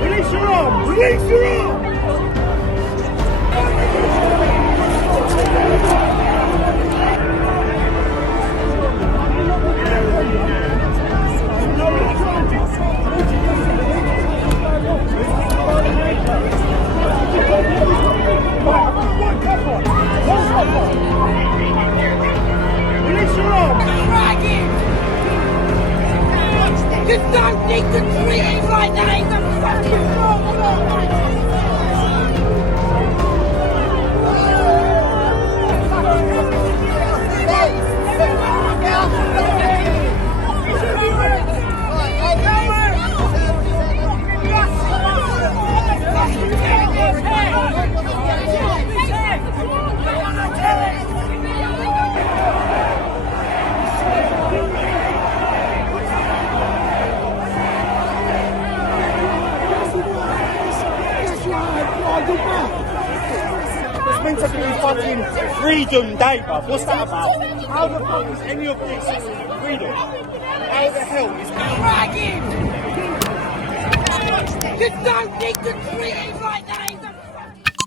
Release your arm! Release your arm! Release your arm! You don't need to treat him like that. He's a fucking It's meant to be fucking Freedom Day, bruv. What's that about? How the fuck is any of this freedom? How the hell is dragging? You don't need to treat him like that.